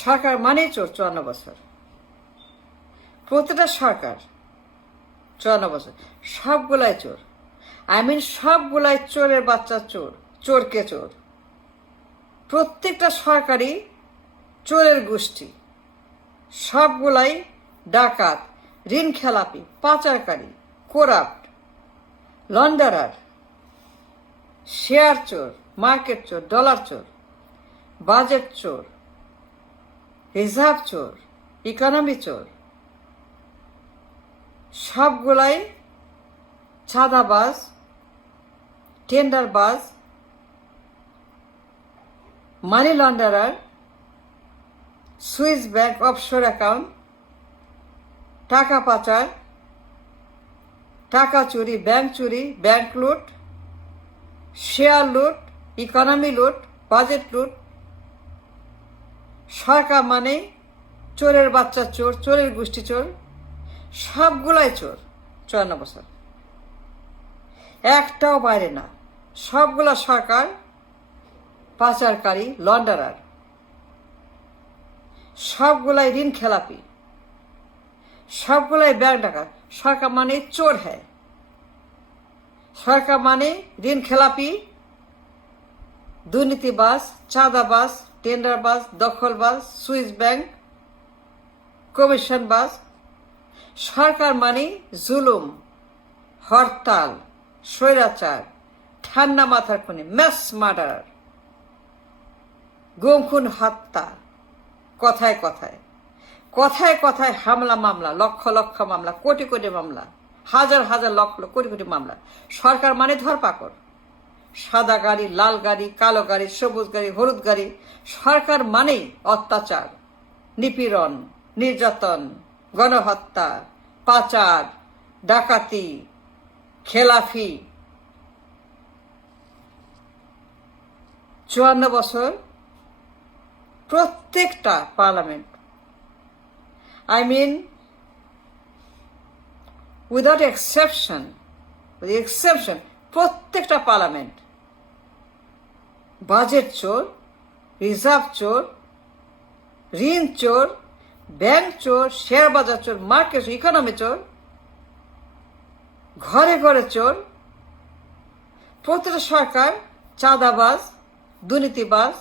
সরকার মানেই চোর 54 বছর। প্রতিটা সরকার 54 বছর সবগুলাই চোর। সবগুলাই চোরের বাচ্চা চোর, চোরকে চোর। প্রত্যেকটা সরকারই চোরের গোষ্ঠী, সবগুলাই ডাকাত, ঋণ খেলাপি, পাচারকারী, করাপ্ট, লন্ডারার, শেয়ার চোর, মার্কেট চোর, ডলার চোর, বাজেট চোর, রিজার্ভ চোর, ইকোনমি চোর। সবগুলাই চাঁদাবাজ, টেন্ডারবাজ, মানি লন্ডারার, সুইস ব্যাংক অফশোর অ্যাকাউন্ট, টাকা পাচার, টাকা চুরি, ব্যাংক লুট, শেয়ার লুট, ইকোনমি লুট, বাজেট লুট। সরকার মানে চোরের বাচ্চা চোর, চোরের গোষ্ঠী চোর, সবগুলাই চোর 54 বছর, একটাও বাইরে না। সবগুলা সরকার পাচারকারী, লন্ডারার, সবগুলাই ঋণ খেলাপি, সবগুলাই ব্যাংক ডাকাত। সরকার মানে চোর হ্যায়। সরকার মানে ঋণ খেলাপি, দুর্নীতিবাজ, চাঁদাবাজ, টেন্ডারবাজ, দখলবাজ, সুইস ব্যাংক, কমিশনবাজ। সরকার মানে জুলুম, হরতাল, স্বৈরাচার, ঠান্ডা মাথার খুনি, ম্যাস মার্ডারার, গুম খুন হত্যা, কথায় কথায় কথায় কথায় হামলা মামলা, লক্ষ লক্ষ মামলা, কোটি কোটি মামলা, হাজার হাজার লক্ষ কোটি কোটি মামলা। সরকার মানে ধরপাকড়, সাদা গাড়ি, লাল গাড়ি, কালো গাড়ি, সবুজ গাড়ি, হলুদ গাড়ি। সরকার মানেই অত্যাচার, নিপীড়ন, নির্যাতন, গণহত্যা, পাচার, ডাকাতি, খেলাফি। 54 বছর প্রত্যেকটা পার্লামেন্ট, উইদাউট এক্সেপশন, প্রত্যেকটা পার্লামেন্ট বাজেট চোর, রিজার্ভ চোর, ঋণ চোর, ব্যাংক চোর, শেয়ার বাজার চোর, মার্কেট, ইকোনমি চোর, ঘরে ঘরে চোর। প্রতিটা সরকার চাঁদাবাজ, দুর্নীতিবাজ,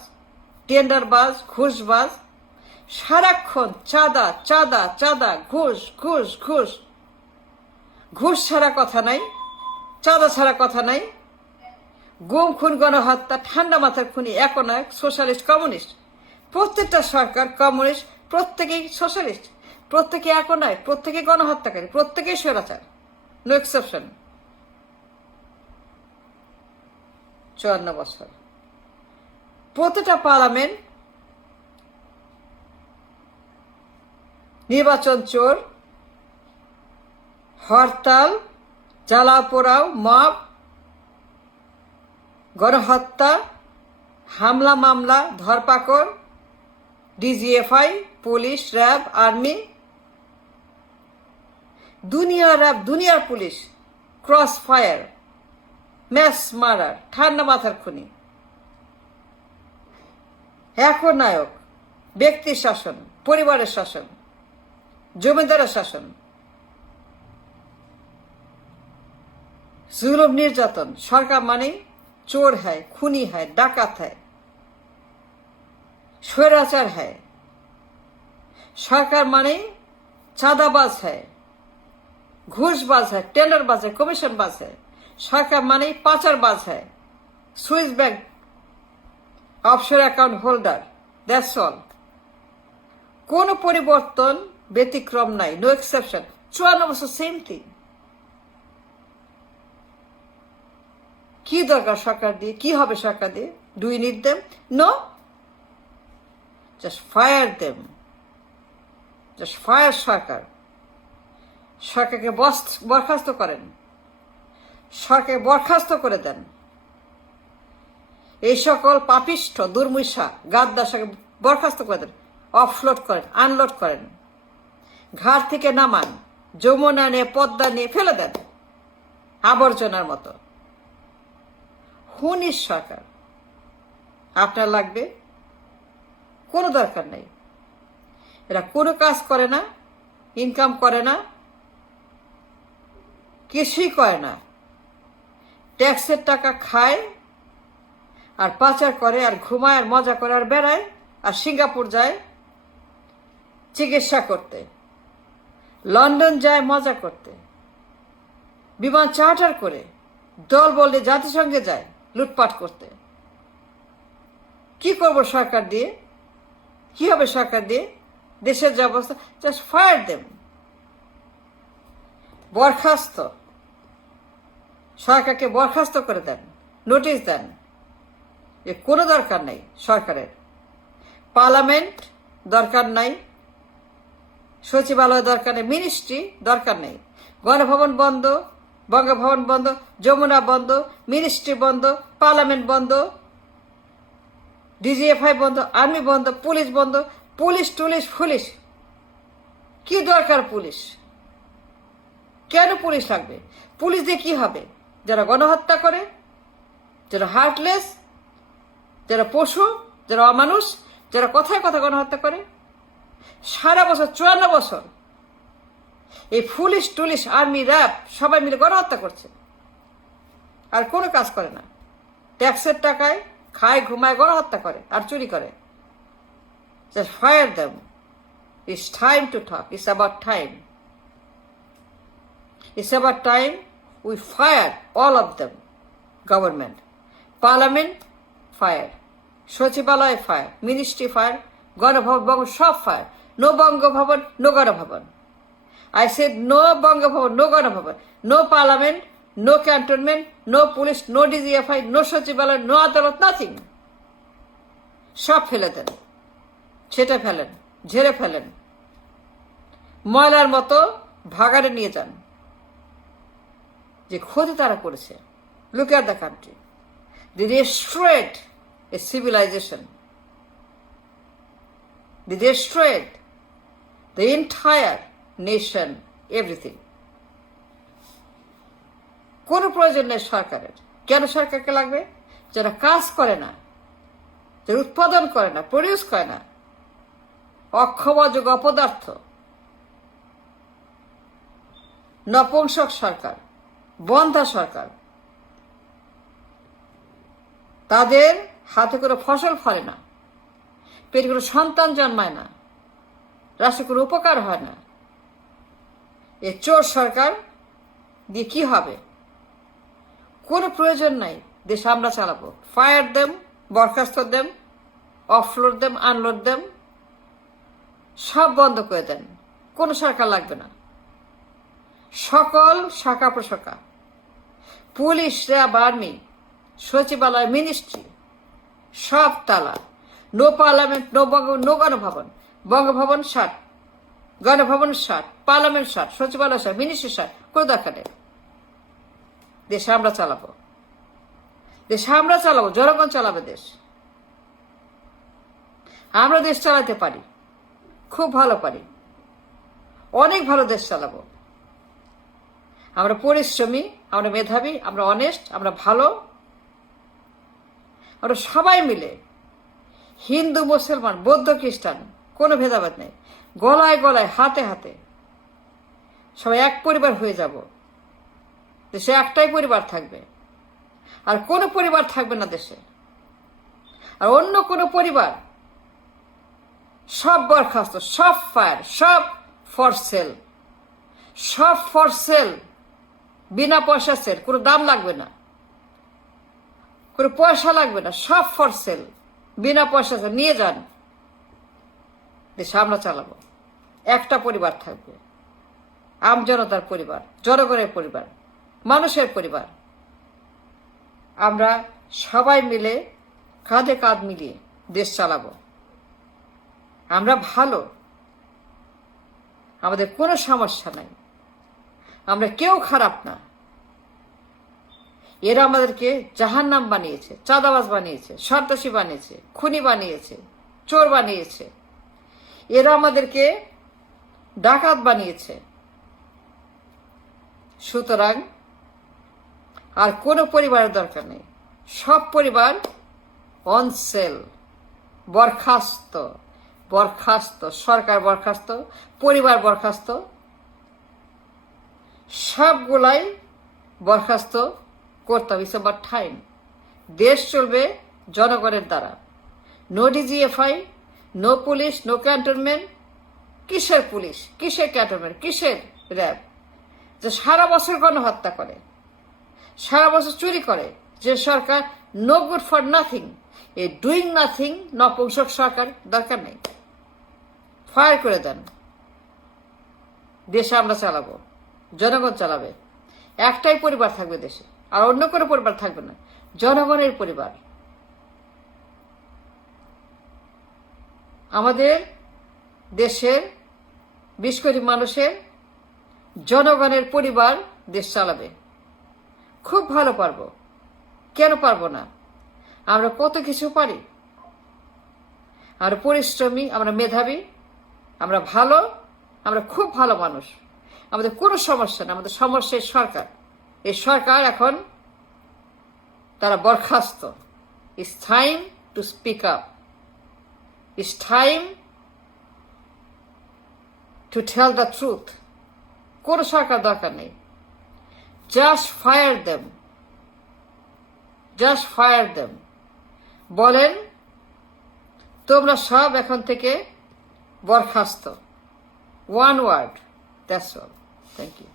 টেন্ডারবাজ, ঘুষবাজ। সারাক্ষণ চাঁদা চাঁদা চাঁদা, ঘুষ ঘুষ ঘুষ। ঘুষ ছাড়া কথা নাই, চাঁদা ছাড়া কথা নাই। গুম খুন, গণহত্যা, ঠান্ডা মাথার খুনি, একনায়ক, সোশ্যালিস্ট, কমিউনিস্ট। প্রত্যেকটা সরকার কমিউনিস্ট, প্রত্যেকেই সোশ্যালিস্ট, প্রত্যেকে একনায়ক, প্রত্যেকে গণহত্যাকারী, প্রত্যেকেই স্বৈরাচার, নো এক্সেপশন। 54 বছর প্রতিটা পার্লামেন্ট নির্বাচন চোর, হরতাল, জ্বালাও পোড়াও, মব, গণহত্যা, হামলা মামলা, ধরপাকড়, ডিজিএফআই, পুলিশ, র্যাব, আর্মি, দুনিয়ার র্যাব, দুনিয়ার police, cross fire, mass murder, ঠান্ডা মাথার খুনি, একনায়ক, ব্যক্তির শাসন, পরিবারের শাসন, জমিদারের শাসন, জুলুম, নির্যাতন। সরকার মানে চোর হ্যায়, খুনি হ্যায়, ডাকাত হ্যায়, স্বৈরাচার হ্যায়। সরকার মানে চাঁদাবাজ হ্যায়, ঘুষবাজ হ্যায়, টেন্ডারবাজ হ্যায়, কমিশনবাজ হ্যায়। সরকার মানে পাচারবাজ হ্যায়, Swiss bank offshore account holder. That's all. কোনো পরিবর্তন, ব্যতিক্রম নাই, নো এক্সেপশন। 54 বছর সেম থিং। কি দরকার সরকার দিয়ে? কি হবে সরকার দিয়ে? Do you need them? No, just fire them, just fire সরকার। সরকারকে বরখাস্ত করেন, সরকারকে বরখাস্ত করে দেন। এই সকল পাপিষ্ঠ, দুর্মূষা, গাদ্দার সরকারকে বরখাস্ত করে দেন। অফলোড করেন, আনলোড করেন, ঘাট থেকে নামান, যমুনা নিয়ে, পদ্মা নিয়ে ফেলে দেন আবর্জনার মতো। সরকার আপনার লাগবে? কোনো দরকার নেই। এরা কোনো কাজ করে না, ইনকাম করে না, কিছুই করে না, ট্যাক্সের টাকা খায় আর পাচার করে আর ঘুমায় আর মজা করে আর বেড়ায় আর সিঙ্গাপুর যায় চিকিৎসা করতে, লন্ডন যায় মজা করতে, বিমান চার্টার করে দল বলে জাতিসংঘে যায় লুটপাট করতে। কি করব সরকার দিয়ে? কি হবে সরকার দিয়ে? দেশের যে অবস্থা, জাস্ট ফায়ার দেম, বরখাস্ত, সরকারকে বরখাস্ত করে দেন, নোটিশ দেন যে কোনো দরকার নেই সরকারের, পার্লামেন্ট দরকার নাই, সচিবালয় দরকার নেই, মিনিস্ট্রি দরকার নেই, গণভবন বন্ধ, বঙ্গভবন বন্ধ, যমুনা বন্ধ, মিনিস্ট্রি বন্ধ, পার্লামেন্ট বন্ধ, ডিজিএফআই বন্ধ, আর্মি বন্ধ, পুলিশ বন্ধ, পুলিশ টুলিশ ফুলিশ। কি দরকার পুলিশ? কেন পুলিশ লাগবে? পুলিশ দিয়ে কি হবে? যারা গণহত্যা করে, যারা হার্টলেস, যারা পশু, যারা অমানুষ, যারা কথায় কথা গণহত্যা করে, সারা বছর 54 বছর এই পুলিশ টুলিশ আর্মি র্যাব সবাই মিলে গণহত্যা করছে আর কোনো কাজ করে না, ট্যাক্সের টাকায় খায় ঘুমায় গণহত্যা করে আর চুরি করে। Just fire them. It's time to talk. It's about time. It's about time we fire all of them. Government, Parliament, fire. Sachibalaya, fire. Ministry, fire. Ganabhavan, sab fire. No Bangabhavan, no Ganabhavan. I said no Bangabhavan, no Ganabhavan. No Parliament, no cantonment, no police, no DGFI, no Sachibalaya, no Adalat, nothing. সব ফেলে দেন, ছেটে ফেলেন, ঝেড়ে ফেলেন, ময়লার মতো ভাগাড়ে নিয়ে যান। যে ক্ষতি তারা করেছে, look at the country. They destroyed a civilization. They destroyed the entire nation, everything. কোনো প্রয়োজন নেই সরকারের। কেন সরকারকে লাগবে? যারা কাজ করে না, যারা উৎপাদন করে না, প্রডিউস করে না, অক্ষম অযোগ্য অপদার্থ, নপুংসক সরকার, বন্ধা সরকার, তাদের হাতে কোনো ফসল ফলে না, পেটে কোনো সন্তান জন্মায় না, রাষ্ট্রের কোনো উপকার হয় না। এ চোর সরকার দিয়ে কি হবে? কোনো প্রয়োজন নাই, দেশ আমরা চালাবো। ফায়ার দেম, বরখাস্ত them, offload them, unload them, সব বন্ধ করে দেন। কোনো সরকার লাগবে না। সকল শাখা প্রশাখা, পুলিশ, র্যাব, আর্মি, সচিবালয়, মিনিস্ট্রি সব তালা। No parliament, no no Ganabhaban. Bangabhaban 60, Ganabhaban 60, parliament 60, সচিবালয় 60, মিনিস্ট্রি 60। কোনো দরকার নেই। দেশ আমরা চালাবো, দেশ আমরা চালাবো, জনগণ চালাবে দেশ। আমরা দেশ চালাতে পারি, খুব ভালো পারি, অনেক ভালো দেশ চালাবো। আমরা পরিশ্রমী, আমরা মেধাবী, আমরা অনেস্ট, আমরা ভালো। আমরা সবাই মিলে, হিন্দু, মুসলমান, বৌদ্ধ, খ্রিস্টান, কোনো ভেদাভেদ নেই, গলায় গলায়, হাতে হাতে সবাই এক পরিবার হয়ে যাব। দেশে একটাই পরিবার থাকবে, আর কোনো পরিবার থাকবে না দেশে। আর অন্য কোনো পরিবার সব বরখাস্ত, সব ফায়ার, সব ফর সেল, সব ফর সেল, বিনা পয়সা সেল, কোনো দাম লাগবে না, কোনো পয়সা লাগবে না, সব ফর সেল, বিনা পয়সা সেল, নিয়ে যান। দেশে আমরা চালাবো, একটা পরিবার থাকবে, আমজনতার পরিবার, জনগণের পরিবার, মানুষের পরিবার। আমরা সবাই মিলে কাঁধে কাঁধ মিলিয়ে দেশ চালাবো। আমরা ভালো, আমাদের কোনো সমস্যা নাই, আমরা কেউ খারাপ না। এরা আমাদেরকে জাহান্নাম বানিয়েছে, চাঁদাবাজ বানিয়েছে, সন্ত্রাসী বানিয়েছে, খুনি বানিয়েছে, চোর বানিয়েছে। এরা আমাদেরকে ডাকাত বানিয়েছে। সুতরাং আর কোনো পরিবারের দরকার নেই, সব পরিবার অন সেল, বরখাস্ত, বরখাস্ত, সরকার বরখাস্ত, পরিবার বরখাস্ত, সবগুলাই বরখাস্ত করতে হবে। It's about time. দেশ চলবে জনগণের দ্বারা। No DGFI, no police, no cantonment. কিসের পুলিশ, কিসের ক্যান্টনমেন্ট, কিসের র্যাব? যে সারা বছর গণহত্যা করে, সারা বছর চুরি করে, যে সরকার নো গুড ফর নাথিং, এই ডুইং নাথিং নপুংসক সরকার দরকার নেই। ফায়ার করে দেন। দেশে আমরা চালাবো, জনগণ চালাবে। একটাই পরিবার থাকবে দেশে, আর অন্য কোনো পরিবার থাকবে না, জনগণের পরিবার। আমাদের দেশের 20 কোটি মানুষের জনগণের পরিবার দেশ চালাবে। খুব ভালো পারবো, কেন পারবো না? আমরা কত কিছু পারি। আমরা পরিশ্রমী, আমরা মেধাবী, আমরা ভালো, আমরা খুব ভালো মানুষ। আমাদের কোনো সমস্যা না। আমাদের সমস্যা এই সরকার। এই সরকার এখন তারা বরখাস্ত। It's time to speak up. It's time to tell the truth. কোনো সরকার দরকার নেই। Just fire them, just fire them. বলেন তোমরা সব এখন থেকে বরখাস্ত। One word, that's all. Thank you.